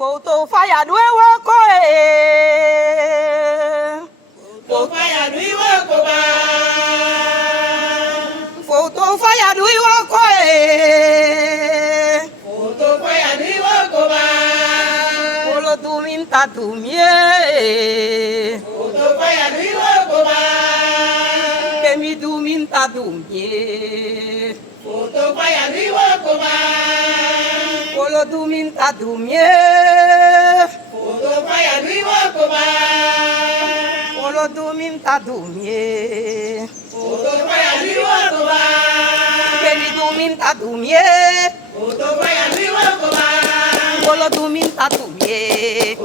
Foto faya dwe wako Foto faya dwe wako ba. Foto faya dwe wako Foto faya dwe wako ba. Polo tuminta tumie Foto faya dwe wako ba. Kemi tuminta tumie Foto faya dwe wako ba. Polo tuminta tumie Foto faya dwe wako ba. Polo tuminta tumie Foto faya dwe wako ba. Kemi tuminta tumie Foto faya dwe wako ba. Polo tuminta tumie